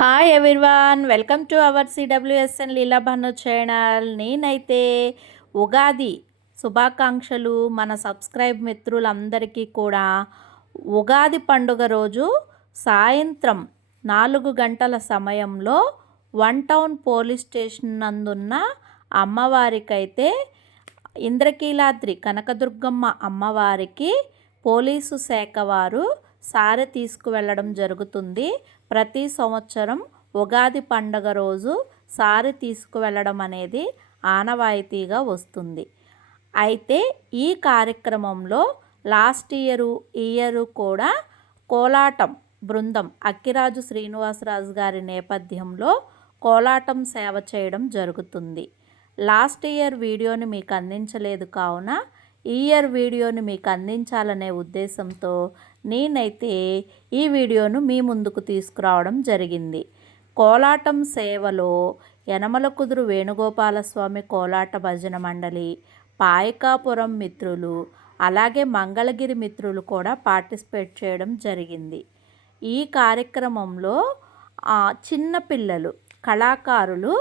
Hi everyone, welcome to our CWSN Leela Bhanu channel. నేనైతే ఉగాది శుభాకాంక్షలు మన సబ్స్క్రైబ్ మిత్రులందరికీ కూడా. ఉగాది పండుగ రోజు సాయంత్రం 4 గంటల సమయంలో వన్ టౌన్ పోలీస్ స్టేషన్ నందున్న అమ్మవారికైతే ఇంద్రకీలాద్రి కనకదుర్గమ్మ అమ్మవారికి పోలీసు శాఖ వారు సారె తీసుకువెళ్ళడం జరుగుతుంది. ప్రతి సంవత్సరం ఉగాది పండగ రోజు సారె తీసుకువెళ్ళడం అనేది ఆనవాయితీగా వస్తుంది. అయితే ఈ కార్యక్రమంలో లాస్ట్ ఇయరు కూడా కోలాటం బృందం అక్కిరాజు శ్రీనివాసరాజు గారి నేపథ్యంలో కోలాటం సేవ చేయడం జరుగుతుంది. లాస్ట్ ఇయర్ వీడియోని మీకు అందించలేదు కావున ఈ ఇయర్ వీడియోని మీకు అందించాలనే ఉద్దేశంతో నేనైతే ఈ వీడియోను మీ ముందుకు తీసుకురావడం జరిగింది. కోలాటం సేవలో యనమల కుదురు వేణుగోపాలస్వామి కోలాట భజన మండలి, పాయకాపురం మిత్రులు, అలాగే మంగళగిరి మిత్రులు కూడా పార్టిసిపేట్ చేయడం జరిగింది. ఈ కార్యక్రమంలో చిన్నపిల్లలు కళాకారులు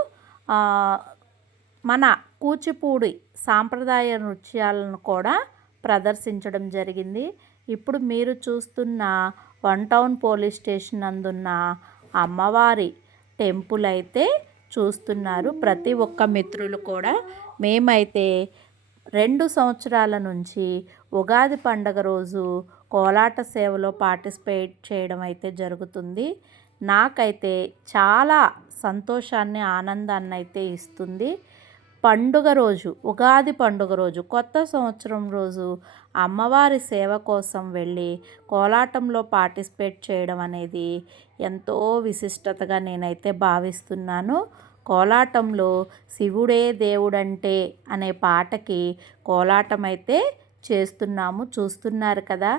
మన కూచిపూడి సాంప్రదాయ నృత్యాలను కూడా ప్రదర్శించడం జరిగింది. ఇప్పుడు మీరు చూస్తున్న వన్ టౌన్ పోలీస్ స్టేషన్ నందున్న అమ్మవారి టెంపుల్ అయితే చూస్తున్నారు. ప్రతి ఒక్క మిత్రులు కూడా మేమైతే 2 సంవత్సరాల నుంచి ఉగాది పండగ రోజు కోలాట సేవలో పార్టిసిపేట్ చేయడం అయితే జరుగుతుంది. నాకైతే చాలా సంతోషాన్ని, ఆనందాన్ని అయితే ఇస్తుంది. పండుగ రోజు, ఉగాది పండుగ రోజు, కొత్త సంవత్సరం రోజు అమ్మవారి సేవ కోసం వెళ్ళి కోలాటంలో పార్టిసిపేట్ చేయడం అనేది ఎంతో విశిష్టతగా నేనైతే భావిస్తున్నాను. కోలాటంలో శివుడే దేవుడంటే అనే పాటకి కోలాటం అయితే చేస్తున్నాము. చూస్తున్నారు కదా,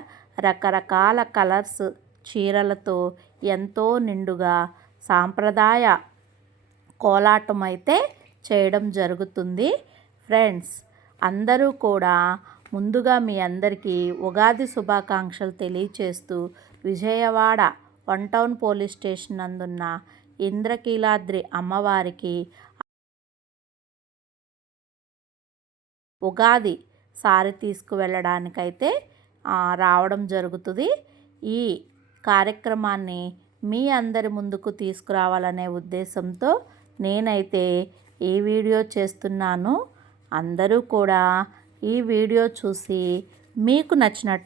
రకరకాల కలర్స్ చీరలతో ఎంతో నిండుగా సాంప్రదాయ కోలాటం అయితే చేయడం జరుగుతుంది. ఫ్రెండ్స్, అందరూ కూడా ముందుగా మీ అందరికీ ఉగాది శుభాకాంక్షలు తెలియచేస్తూ Vijayawada one town police station నందున్న ఇంద్రకీలాద్రి అమ్మవారికి ఉగాది సారి తీసుకువెళ్ళడానికైతే రావడం జరుగుతుంది. ఈ కార్యక్రమాన్ని మీ అందరి ముందుకు తీసుకురావాలనే ఉద్దేశంతో నేనైతే ఈ వీడియో చేస్తున్నాను. అందరూ కూడా ఈ వీడియో చూసి మీకు నచ్చినట్టు